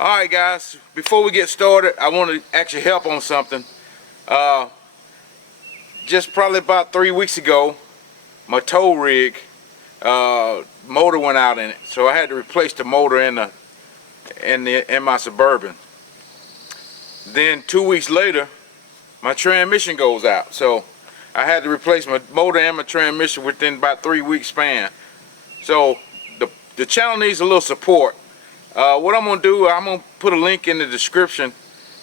Alright guys, before we get started, I want to actually help on something. Just probably about 3 weeks ago, my tow rig motor went out in it, so I had to replace the motor in my Suburban. Then 2 weeks later, my transmission goes out, so I had to replace my motor and my transmission within about 3 weeks span. So the channel needs a little support. What I'm gonna do, I'm gonna put a link in the description,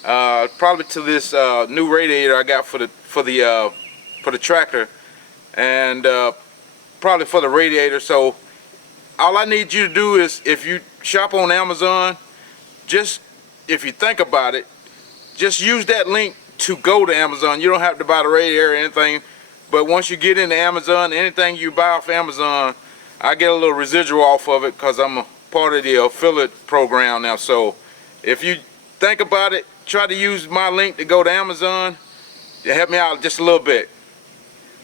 probably to this new radiator I got for the tractor, and probably for the radiator. So all I need you to do is, if you shop on Amazon, just if you think about it, just use that link to go to Amazon. You don't have to buy the radiator or anything, but once you get into Amazon, anything you buy off Amazon, I get a little residual off of it because I'm a part of the affiliate program now. So if you think about it, try to use my link to go to Amazon to help me out just a little bit.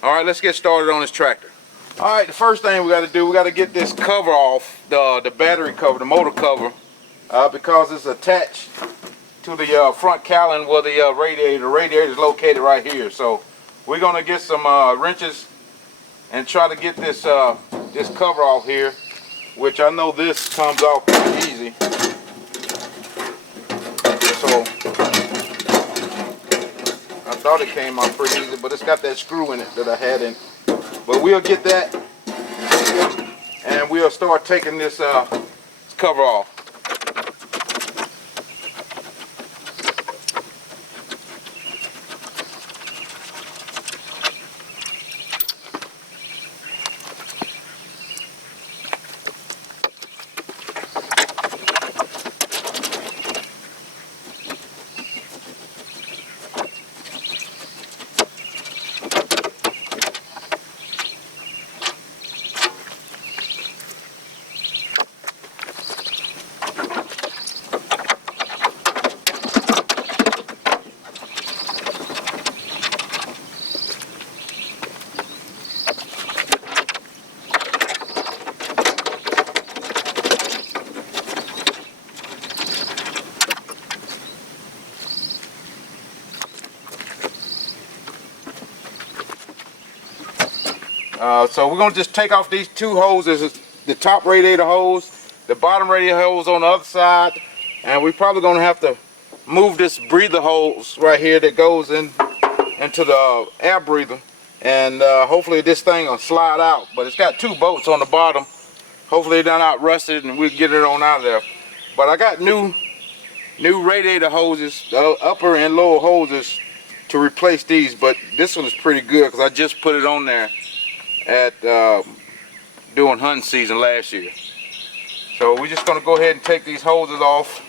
Alright, let's get started on this tractor. Alright, the first thing we got to do, we got to get this cover off, the battery cover, the motor cover, because it's attached to the front cowling where the radiator is located right here. So we're going to get some wrenches and try to get this this cover off here, which I know this comes off pretty easy. So I thought it came off pretty easy, but it's got that screw in it that I had in. But we'll get that and we'll start taking this cover off. So we're going to just take off these two hoses, the top radiator hose, the bottom radiator hose on the other side, and we're probably going to have to move this breather hose right here that goes into the air breather, and hopefully this thing will slide out. But it's got two bolts on the bottom. Hopefully they're not rusted and we'll get it on out of there. But I got new radiator hoses, upper and lower hoses, to replace these, but this one is pretty good because I just put it on there at during hunting season last year. So we're just going to go ahead and take these hoses off.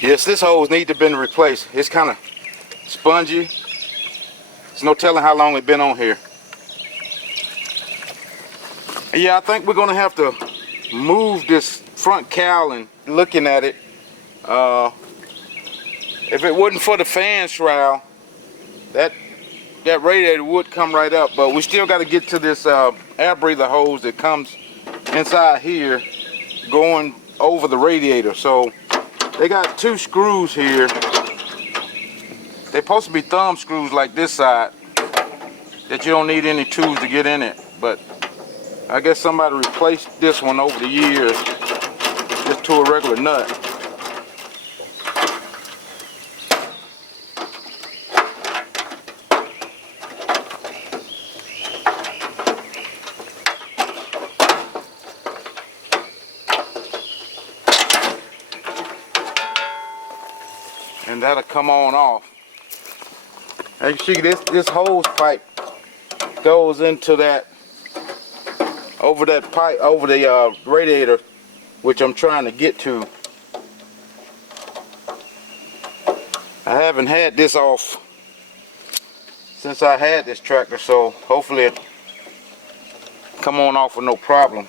Yes, this hose needs to have been replaced. It's kind of spongy. There's no telling how long it's been on here. Yeah, I think we're gonna have to move this front cowling. Looking at it, if it wasn't for the fan shroud, that radiator would come right up. But we still got to get to this air breather hose that comes inside here, going over the radiator. So they got 2 screws here. They're supposed to be thumb screws like this side, that you don't need any tools to get in it. But I guess somebody replaced this one over the years just to a regular nut. And that'll come on off. As you see, this hose pipe goes into that, over that pipe, over the radiator, which I'm trying to get to. I haven't had this off since I had this tractor, so hopefully it come on off with no problem.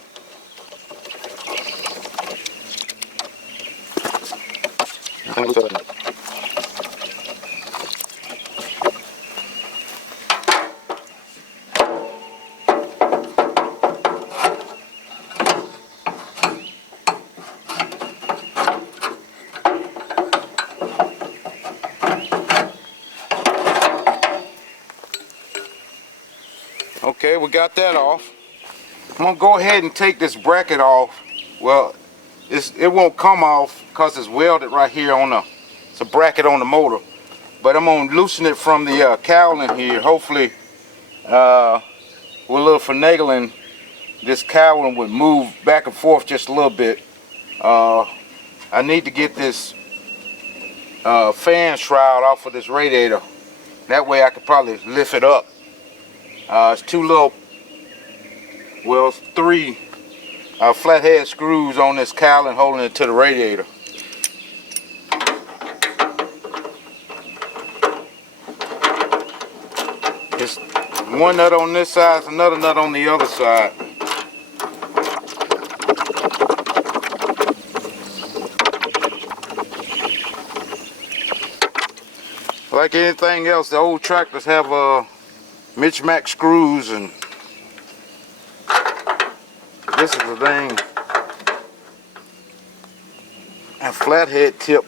Okay, we got that off. I'm gonna go ahead and take this bracket off. Well, it won't come off because it's welded right here on it's a bracket on the motor. But I'm gonna loosen it from the cowling here. Hopefully, with a little finagling, this cowling would move back and forth just a little bit. I need to get this fan shroud off of this radiator. That way I could probably lift it up. It's 2 little, well, 3 flathead screws on this cowling holding it to the radiator. It's one nut on this side, another nut on the other side. Like anything else, the old tractors have mismatch screws, and this is the thing. A flathead tip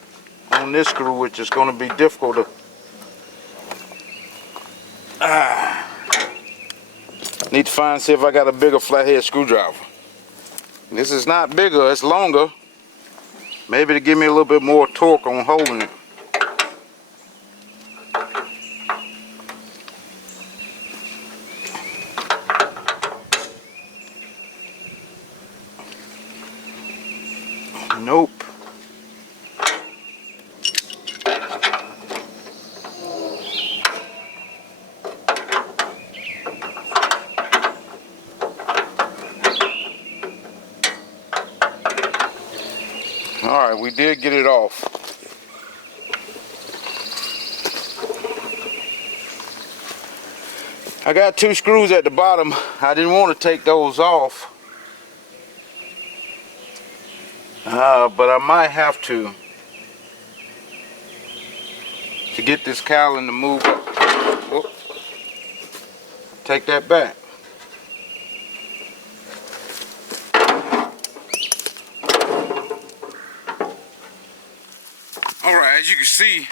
on this screw, which is going to be difficult to. Need to see if I got a bigger flathead screwdriver. This is not bigger, it's longer. Maybe to give me a little bit more torque on holding it. Nope. All right, we did get it off. I got 2 screws at the bottom. I didn't want to take those off. But I might have to get this cowling to move up. Oh, take that back. Alright, as you can see,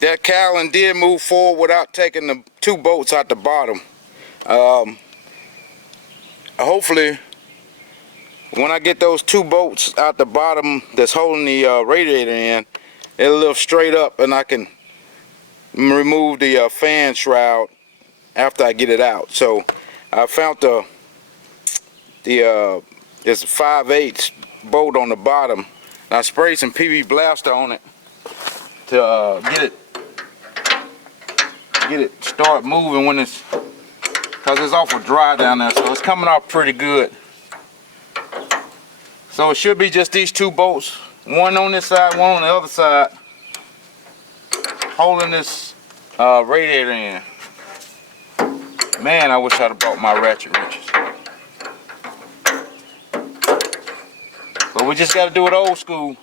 that cowling did move forward without taking the 2 bolts out the bottom. Hopefully, when I get those 2 bolts out the bottom that's holding the radiator in, it'll lift straight up and I can remove the fan shroud after I get it out. So I found there's a 5/8 bolt on the bottom. And I sprayed some PV Blaster on it to get it start moving when because it's awful dry down there, so it's coming off pretty good. So it should be just these 2 bolts, one on this side, one on the other side, holding this radiator in. Man, I wish I'd have brought my ratchet wrenches. But we just got to do it old school.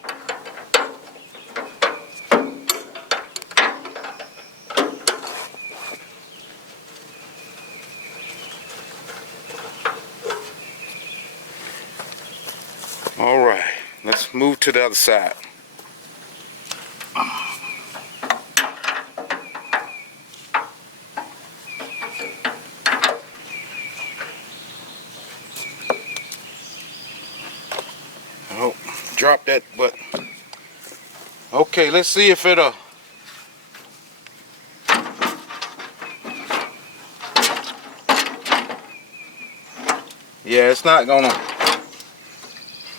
All right, let's move to the other side. Oh, drop that, but okay, let's see if it'll. Yeah, it's not gonna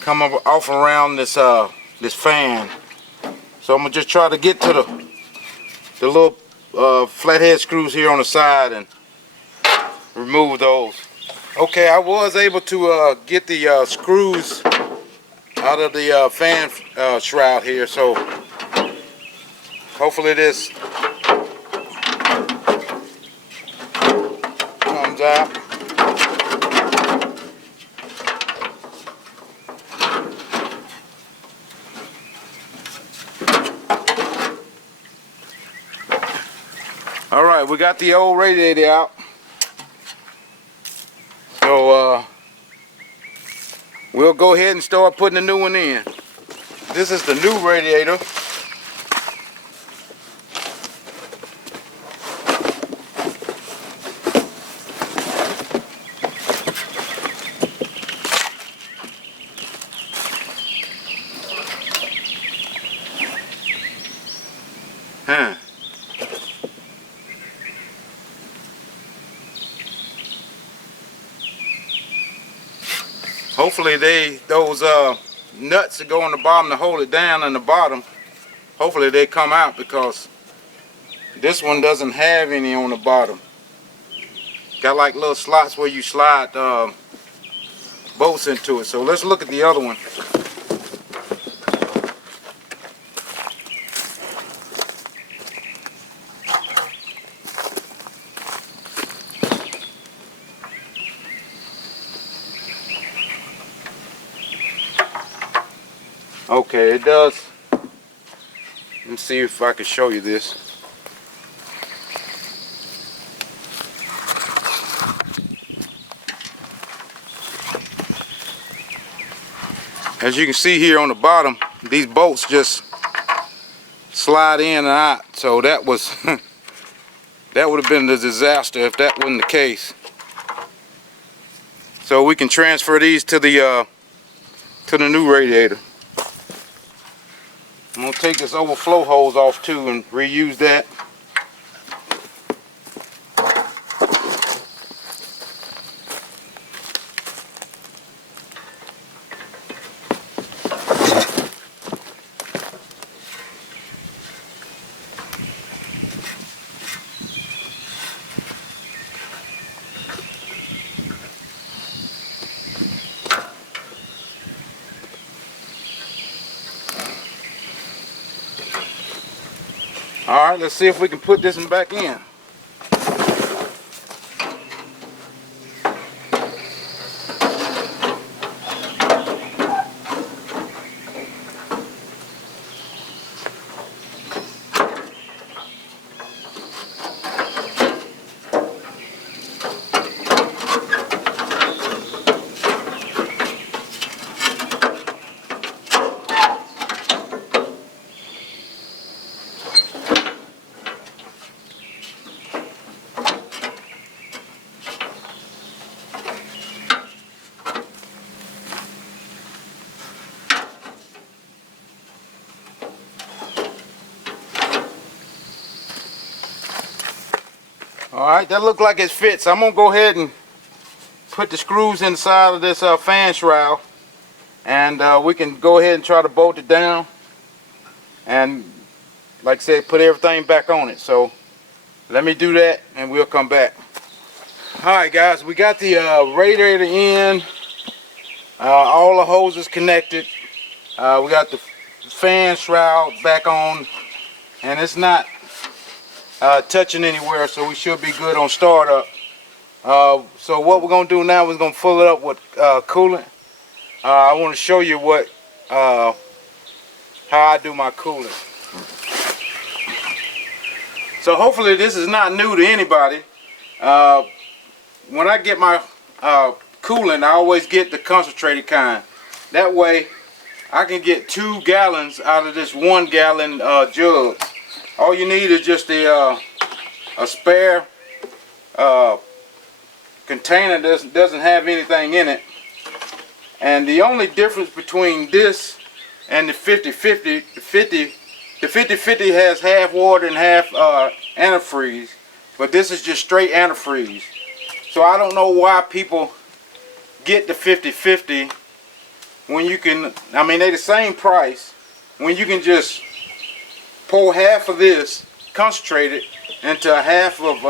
come up off around this this fan. So I'm gonna just try to get to the little flathead screws here on the side and remove those. Okay, I was able to get the screws out of the fan shroud here, so hopefully this comes out. All right, we got the old radiator out. So we'll go ahead and start putting the new one in. This is the new radiator. Hopefully those nuts that go on the bottom to hold it down in the bottom, hopefully they come out, because this one doesn't have any on the bottom. Got like little slots where you slide bolts into it. So let's look at the other one. Okay, it does. Let me see if I can show you this. As you can see here on the bottom, these bolts just slide in and out. So that was that would have been a disaster if that wasn't the case. So we can transfer these to the new radiator. I'm gonna take this overflow hose off too and reuse that. All right, let's see if we can put this one back in. Alright, that looks like it fits. I'm going to go ahead and put the screws inside of this fan shroud. And we can go ahead and try to bolt it down. And like I said, put everything back on it. So let me do that and we'll come back. Alright guys, we got the radiator in. All the hoses connected. We got the fan shroud back on. And it's not touching anywhere, so we should be good on startup. So what we're gonna do now is gonna fill it up with coolant. I want to show you what how I do my coolant. So hopefully this is not new to anybody. When I get my coolant, I always get the concentrated kind. That way I can get 2 gallons out of this 1 gallon jug. All you need is just a spare container that doesn't have anything in it. And the only difference between this and the 50-50, the 50-50 has half water and half antifreeze, but this is just straight antifreeze. So I don't know why people get the 50-50 when you can, I mean, they're the same price, when you can just pour half of this concentrated into half of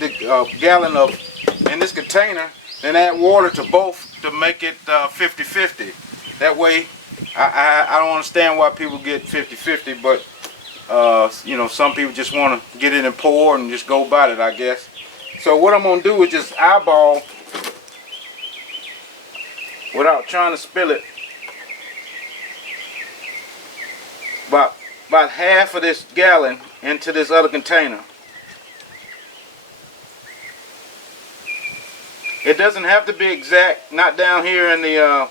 the gallon of in this container, and add water to both to make it 50-50. That way, I don't understand why people get 50-50, but you know, some people just want to get it and pour and just go about it, I guess. So what I'm gonna do is just eyeball, without trying to spill it, about half of this gallon into this other container. It doesn't have to be exact, not down here in the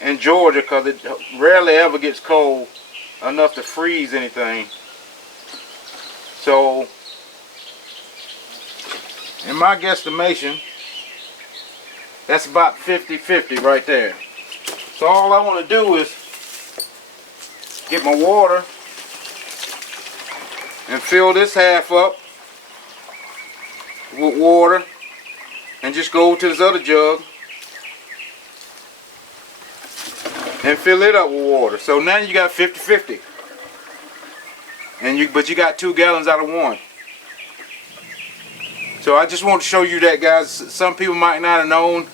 in Georgia, because it rarely ever gets cold enough to freeze anything. So in my guesstimation, that's about 50-50 right there. So all I want to do is get my water and fill this half up with water, and just go to this other jug and fill it up with water. So now you got 50-50, and but you got 2 gallons out of 1. So I just want to show you that, guys. Some people might not have known,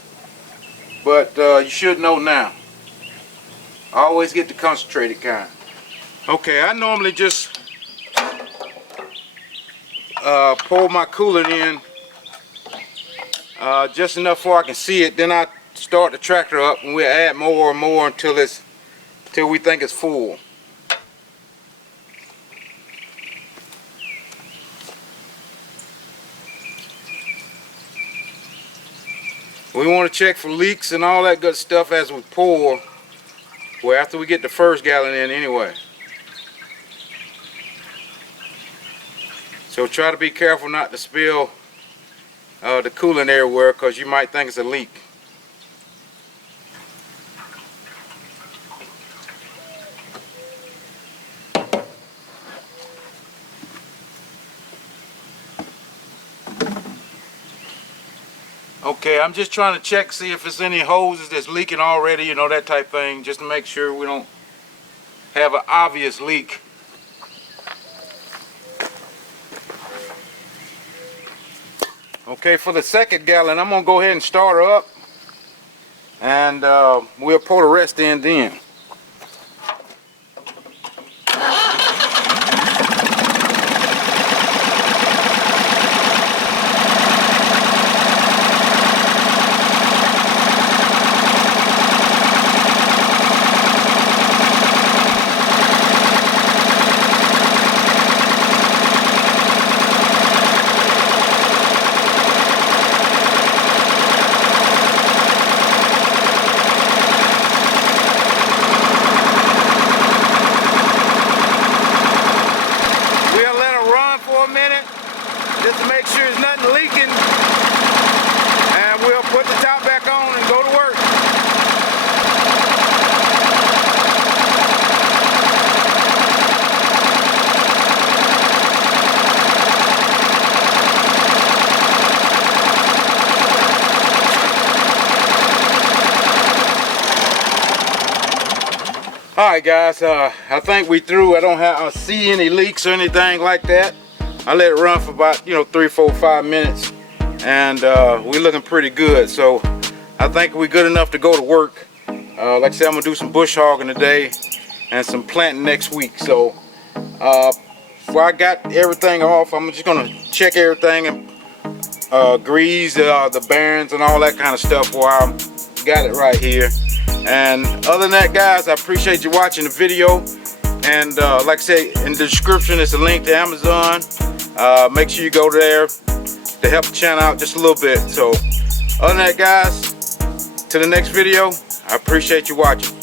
but you should know now. I always get the concentrated kind. Okay, I normally just pour my coolant in just enough so I can see it. Then I start the tractor up, and we'll add more and more until we think it's full. We want to check for leaks and all that good stuff as we pour. Well, after we get the first gallon in anyway. So try to be careful not to spill the coolant everywhere, because you might think it's a leak. Okay, I'm just trying to check, see if there's any hoses that's leaking already, you know, that type thing, just to make sure we don't have an obvious leak. Okay, for the second gallon, I'm gonna go ahead and start her up, and we'll pour the rest in then. Just to make sure there's nothing leaking, and we'll put the top back on and go to work. Alright guys, I think we through. I don't see any leaks or anything like that. I let it run for about 3, 4, 5 minutes, and we're looking pretty good. So I think we're good enough to go to work. Like I said, I'm gonna do some bush hogging today and some planting next week. So before I got everything off, I'm just gonna check everything and grease the bearings and all that kind of stuff while I got it right here. And other than that, guys, I appreciate you watching the video. And like I say, in the description is a link to Amazon. Make sure you go there to help the channel out just a little bit. So other than that, guys, to the next video, I appreciate you watching.